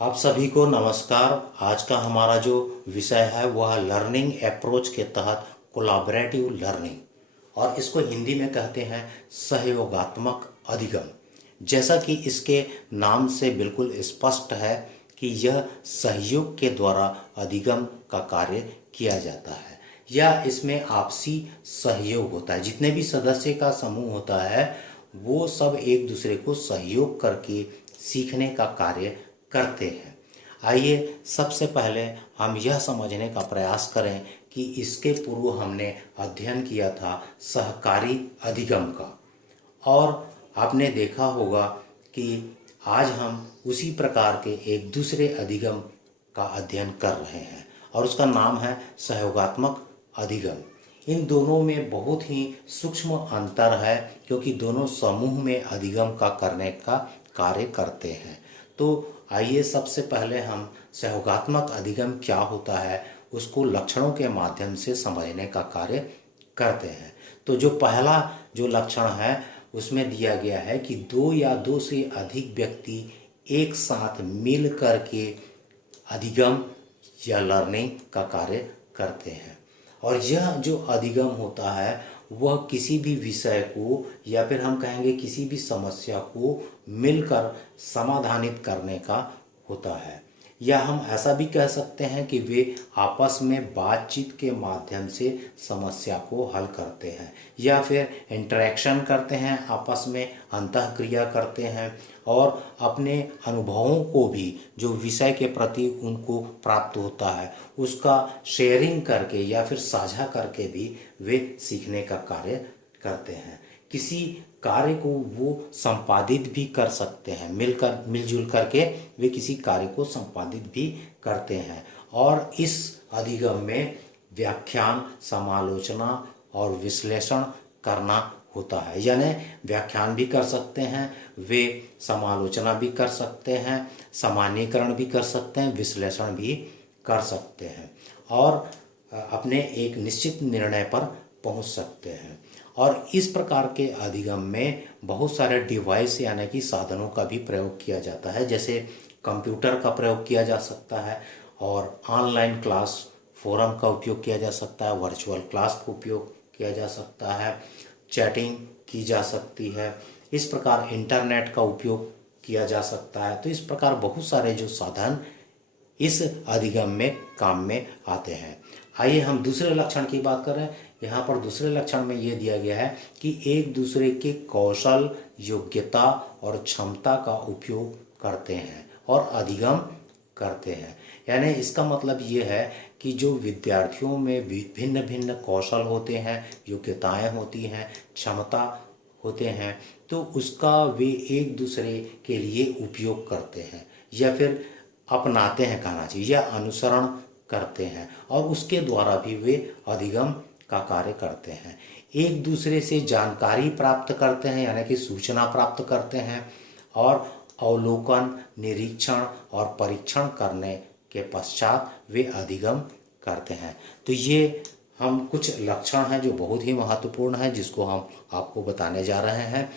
आप सभी को नमस्कार। आज का हमारा जो विषय है वह लर्निंग अप्रोच के तहत कोलैबोरेटिव लर्निंग और इसको हिंदी में कहते हैं सहयोगात्मक अधिगम। जैसा कि इसके नाम से बिल्कुल स्पष्ट है कि यह सहयोग के द्वारा अधिगम का कार्य किया जाता है या इसमें आपसी सहयोग होता है। जितने भी सदस्य का समूह होता है वो सब एक दूसरे को सहयोग करके सीखने का कार्य करते हैं। आइए सबसे पहले हम यह समझने का प्रयास करें कि इसके पूर्व हमने अध्ययन किया था सहकारी अधिगम का, और आपने देखा होगा कि आज हम उसी प्रकार के एक दूसरे अधिगम का अध्ययन कर रहे हैं और उसका नाम है सहयोगात्मक अधिगम। इन दोनों में बहुत ही सूक्ष्म अंतर है क्योंकि दोनों समूह में अधिगम का करने का कार्य करते हैं। तो आइए सबसे पहले हम सहयोगात्मक अधिगम क्या होता है उसको लक्षणों के माध्यम से समझने का कार्य करते हैं। तो जो पहला जो लक्षण है उसमें दिया गया है कि दो या दो से अधिक व्यक्ति एक साथ मिल करके अधिगम या लर्निंग का कार्य करते हैं। और यह जो अधिगम होता है वह किसी भी विषय को या फिर हम कहेंगे किसी भी समस्या को मिलकर समाधानित करने का होता है, या हम ऐसा भी कह सकते हैं कि वे आपस में बातचीत के माध्यम से समस्या को हल करते हैं या फिर इंटरेक्शन करते हैं, आपस में अंतःक्रिया करते हैं और अपने अनुभवों को भी जो विषय के प्रति उनको प्राप्त होता है उसका शेयरिंग करके या फिर साझा करके भी वे सीखने का कार्य करते हैं। किसी कार्य को वो संपादित भी कर सकते हैं, मिलजुल करके वे किसी कार्य को संपादित भी करते हैं। और इस अधिगम में व्याख्यान, समालोचना और विश्लेषण करना होता है, यानी व्याख्यान भी कर सकते हैं, वे समालोचना भी कर सकते हैं, सामान्यीकरण भी कर सकते हैं, विश्लेषण भी कर सकते हैं और अपने एक निश्चित निर्णय पर पहुंच सकते हैं। और इस प्रकार के अधिगम में बहुत सारे डिवाइस यानी कि साधनों का भी प्रयोग किया जाता है, जैसे कंप्यूटर का प्रयोग किया जा सकता है और ऑनलाइन क्लास फोरम का उपयोग किया जा सकता है, वर्चुअल क्लास का उपयोग किया जा सकता है, चैटिंग की जा सकती है, इस प्रकार इंटरनेट का उपयोग किया जा सकता है। तो इस प्रकार बहुत सारे जो साधन इस अधिगम में काम में आते हैं। आइए हम दूसरे लक्षण की बात करें। यहाँ पर दूसरे लक्षण में ये दिया गया है कि एक दूसरे के कौशल, योग्यता और क्षमता का उपयोग करते हैं और अधिगम करते हैं। यानी इसका मतलब ये है कि जो विद्यार्थियों में भिन्न भिन्न कौशल होते हैं, योग्यताएं होती हैं, क्षमता होते हैं, तो उसका वे एक दूसरे के लिए उपयोग करते हैं या फिर अपनाते हैं कहना चाहिए, या अनुसरण करते हैं और उसके द्वारा भी वे अधिगम का कार्य करते हैं। एक दूसरे से जानकारी प्राप्त करते हैं यानी कि सूचना प्राप्त करते हैं और अवलोकन, निरीक्षण और परीक्षण करने के पश्चात वे अधिगम करते हैं। तो ये हम कुछ लक्षण हैं जो बहुत ही महत्वपूर्ण है जिसको हम आपको बताने जा रहे हैं।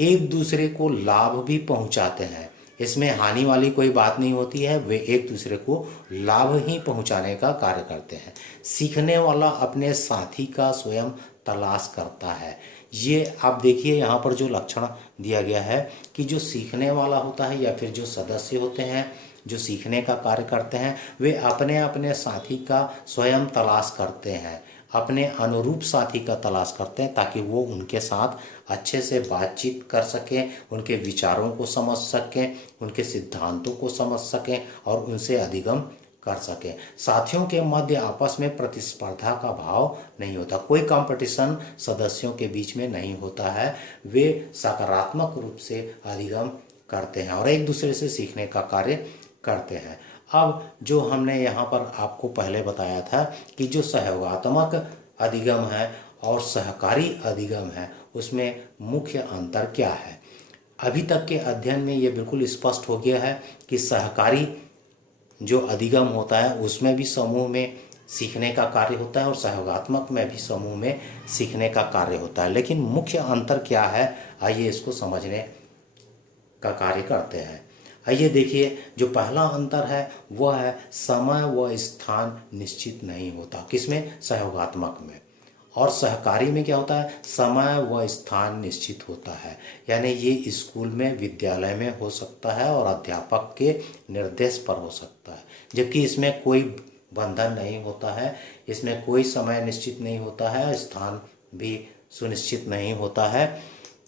एक दूसरे को लाभ भी पहुंचाते हैं, इसमें हानि वाली कोई बात नहीं होती है, वे एक दूसरे को लाभ ही पहुंचाने का कार्य करते हैं। सीखने वाला अपने साथी का स्वयं तलाश करता है। ये आप देखिए यहाँ पर जो लक्षण दिया गया है कि जो सीखने वाला होता है या फिर जो सदस्य होते हैं जो सीखने का कार्य करते हैं वे अपने अपने साथी का स्वयं तलाश करते हैं, अपने अनुरूप साथी का तलाश करते हैं ताकि वो उनके साथ अच्छे से बातचीत कर सकें, उनके विचारों को समझ सकें, उनके सिद्धांतों को समझ सकें और उनसे अधिगम कर सकें। साथियों के मध्य आपस में प्रतिस्पर्धा का भाव नहीं होता, कोई कंपटीशन सदस्यों के बीच में नहीं होता है। वे सकारात्मक रूप से अधिगम करते हैं और एक दूसरे से सीखने का कार्य करते हैं। अब जो हमने यहाँ पर आपको पहले बताया था कि जो सहयोगात्मक अधिगम है और सहकारी अधिगम है उसमें मुख्य अंतर क्या है। अभी तक के अध्ययन में ये बिल्कुल स्पष्ट हो गया है कि सहकारी जो अधिगम होता है उसमें भी समूह में सीखने का कार्य होता है और सहयोगात्मक में भी समूह में सीखने का कार्य होता है। लेकिन मुख्य अंतर क्या है, आइए इसको समझने का कार्य करते हैं। आइए देखिए, जो पहला अंतर है वह है समय व स्थान निश्चित नहीं होता। किसमें? सहयोगात्मक में। और सहकारी में क्या होता है? समय व स्थान निश्चित होता है। यानी ये स्कूल में, विद्यालय में हो सकता है और अध्यापक के निर्देश पर हो सकता है, जबकि इसमें कोई बंधन नहीं होता है, इसमें कोई समय निश्चित नहीं होता है, स्थान भी सुनिश्चित नहीं होता है,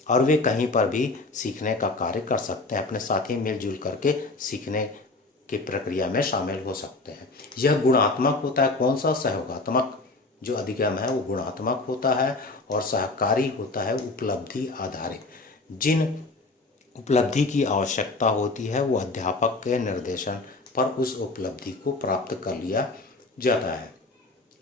और वे कहीं पर भी सीखने का कार्य कर सकते हैं, अपने साथ ही मिलजुल करके सीखने की प्रक्रिया में शामिल हो सकते हैं। यह गुणात्मक होता है। कौन सा? सहयोगात्मक जो अधिगम है वो गुणात्मक होता है, और सहकारी होता है उपलब्धि आधारित। जिन उपलब्धि की आवश्यकता होती है वो अध्यापक के निर्देशन पर उस उपलब्धि को प्राप्त कर लिया जाता है।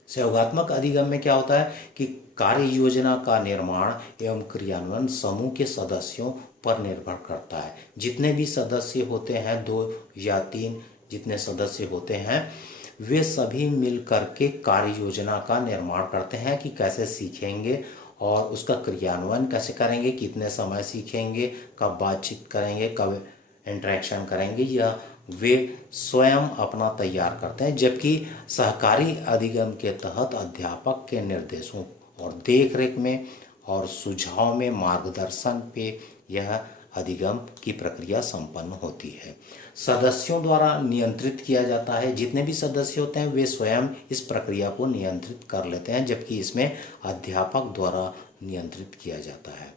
सहयोगात्मक अधिगम में क्या होता है कि कार्य योजना का निर्माण एवं क्रियान्वयन समूह के सदस्यों पर निर्भर करता है। जितने भी सदस्य होते हैं, 2 या 3 जितने सदस्य होते हैं, वे सभी मिल करके कार्य योजना का निर्माण करते हैं कि कैसे सीखेंगे और उसका क्रियान्वयन कैसे करेंगे, कितने समय सीखेंगे, कब बातचीत करेंगे, कब इंटरेक्शन करेंगे, यह वे स्वयं अपना तैयार करते हैं। जबकि सहकारी अधिगम के तहत अध्यापक के निर्देशों और देखरेख में और सुझाव में, मार्गदर्शन पे यह अधिगम की प्रक्रिया संपन्न होती है। सदस्यों द्वारा नियंत्रित किया जाता है। जितने भी सदस्य होते हैं वे स्वयं इस प्रक्रिया को नियंत्रित कर लेते हैं, जबकि इसमें अध्यापक द्वारा नियंत्रित किया जाता है।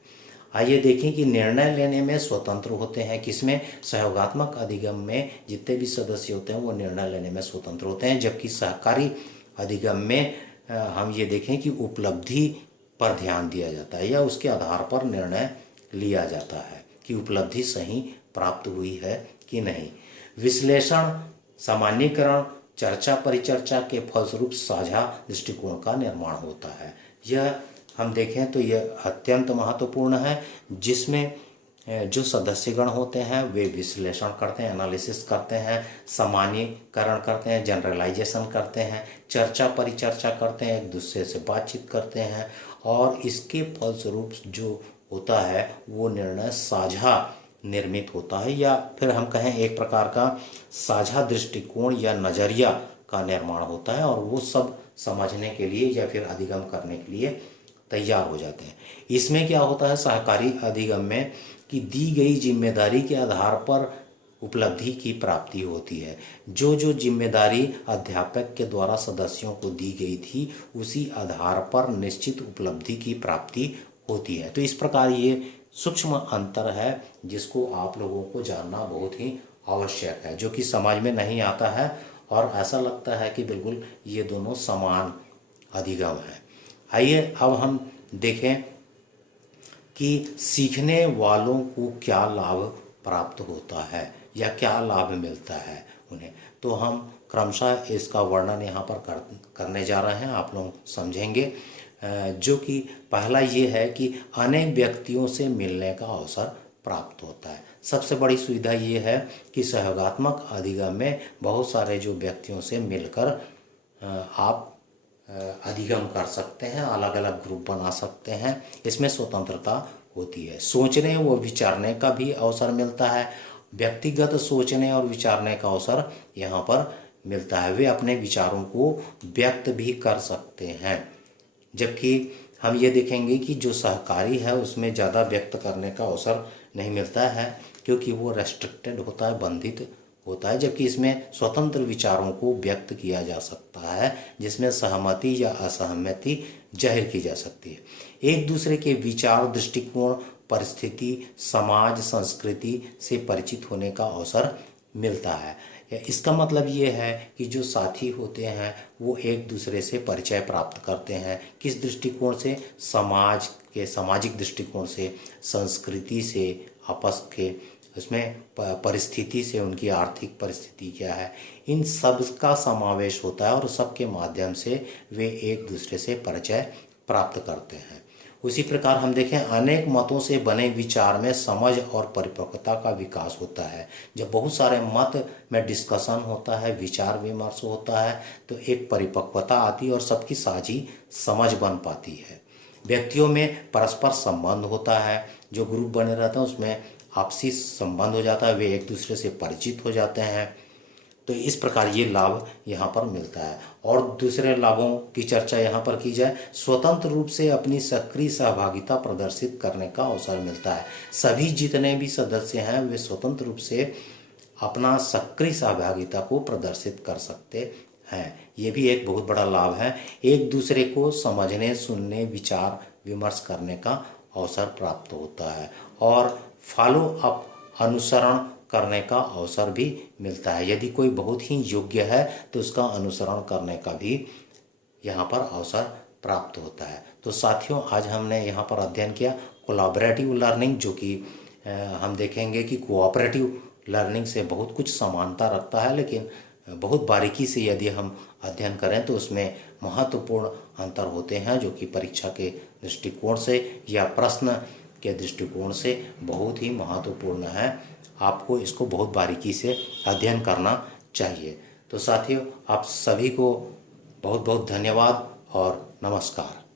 आइए देखें कि निर्णय लेने में स्वतंत्र होते हैं। किसमें? सहयोगात्मक अधिगम में जितने भी सदस्य होते हैं वो निर्णय लेने में स्वतंत्र होते हैं, जबकि सहकारी अधिगम में हम ये देखें कि उपलब्धि पर ध्यान दिया जाता है या उसके आधार पर निर्णय लिया जाता है कि उपलब्धि सही प्राप्त हुई है कि नहीं। विश्लेषण, सामान्यीकरण, चर्चा परिचर्चा के फलस्वरूप साझा दृष्टिकोण का निर्माण होता है। यह हम देखें तो यह अत्यंत महत्वपूर्ण है, जिसमें जो सदस्यगण होते हैं वे विश्लेषण करते हैं, एनालिसिस करते हैं, सामान्यीकरण करते हैं, जनरलाइजेशन करते हैं, चर्चा परिचर्चा करते हैं, एक दूसरे से बातचीत करते हैं, और इसके फलस्वरूप जो होता है वो निर्णय साझा निर्मित होता है, या फिर हम कहें एक प्रकार का साझा दृष्टिकोण या नज़रिया का निर्माण होता है, और वो सब समझने के लिए या फिर अधिगम करने के लिए तैयार हो जाते हैं। इसमें क्या होता है सहकारी अधिगम में कि दी गई जिम्मेदारी के आधार पर उपलब्धि की प्राप्ति होती है। जो जो जिम्मेदारी अध्यापक के द्वारा सदस्यों को दी गई थी उसी आधार पर निश्चित उपलब्धि की प्राप्ति होती है। तो इस प्रकार ये सूक्ष्म अंतर है जिसको आप लोगों को जानना बहुत ही आवश्यक है, जो कि समझ में नहीं आता है और ऐसा लगता है कि बिल्कुल ये दोनों समान अधिगम है। आइए अब हम देखें कि सीखने वालों को क्या लाभ प्राप्त होता है या क्या लाभ मिलता है उन्हें। तो हम क्रमशः इसका वर्णन यहाँ पर करने जा रहे हैं, आप लोग समझेंगे। जो कि पहला ये है कि अनेक व्यक्तियों से मिलने का अवसर प्राप्त होता है। सबसे बड़ी सुविधा ये है कि सहयोगात्मक अधिगम में बहुत सारे जो व्यक्तियों से मिलकर आप अधिगम कर सकते हैं, अलग अलग ग्रुप बना सकते हैं। इसमें स्वतंत्रता होती है, सोचने व विचारने का भी अवसर मिलता है। व्यक्तिगत सोचने और विचारने का अवसर यहाँ पर मिलता है, वे अपने विचारों को व्यक्त भी कर सकते हैं। जबकि हम ये देखेंगे कि जो सहकारी है उसमें ज़्यादा व्यक्त करने का अवसर नहीं मिलता है, क्योंकि वो रेस्ट्रिक्टेड होता है, बंधित होता है। जबकि इसमें स्वतंत्र विचारों को व्यक्त किया जा सकता है, जिसमें सहमति या असहमति जाहिर की जा सकती है। एक दूसरे के विचार, दृष्टिकोण, परिस्थिति, समाज, संस्कृति से परिचित होने का अवसर मिलता है। इसका मतलब ये है कि जो साथी होते हैं वो एक दूसरे से परिचय प्राप्त करते हैं। किस दृष्टिकोण से? समाज के सामाजिक दृष्टिकोण से, संस्कृति से, आपस के उसमें परिस्थिति से, उनकी आर्थिक परिस्थिति क्या है, इन सब का समावेश होता है और सबके माध्यम से वे एक दूसरे से परिचय प्राप्त करते हैं। उसी प्रकार हम देखें अनेक मतों से बने विचार में समझ और परिपक्वता का विकास होता है। जब बहुत सारे मत में डिस्कशन होता है, विचार विमर्श होता है, तो एक परिपक्वता आती है और सबकी साझी समझ बन पाती है। व्यक्तियों में परस्पर संबंध होता है, जो ग्रुप बने रहते हैं उसमें आपसी संबंध हो जाता है, वे एक दूसरे से परिचित हो जाते हैं। तो इस प्रकार ये लाभ यहाँ पर मिलता है। और दूसरे लाभों की चर्चा यहाँ पर की जाए, स्वतंत्र रूप से अपनी सक्रिय सहभागिता प्रदर्शित करने का अवसर मिलता है। सभी जितने भी सदस्य हैं वे स्वतंत्र रूप से अपना सक्रिय सहभागिता को प्रदर्शित कर सकते हैं। ये भी एक बहुत बड़ा लाभ है। एक दूसरे को समझने, सुनने, विचार विमर्श करने का अवसर प्राप्त होता है और फॉलो अप, अनुसरण करने का अवसर भी मिलता है। यदि कोई बहुत ही योग्य है तो उसका अनुसरण करने का भी यहाँ पर अवसर प्राप्त होता है। तो साथियों, आज हमने यहाँ पर अध्ययन किया कोलैबोरेटिव लर्निंग, जो कि हम देखेंगे कि कोऑपरेटिव लर्निंग से बहुत कुछ समानता रखता है, लेकिन बहुत बारीकी से यदि हम अध्ययन करें तो उसमें महत्वपूर्ण अंतर होते हैं, जो कि परीक्षा के दृष्टिकोण से या प्रश्न के दृष्टिकोण से बहुत ही महत्वपूर्ण है। आपको इसको बहुत बारीकी से अध्ययन करना चाहिए। तो साथियों, आप सभी को बहुत बहुत धन्यवाद और नमस्कार।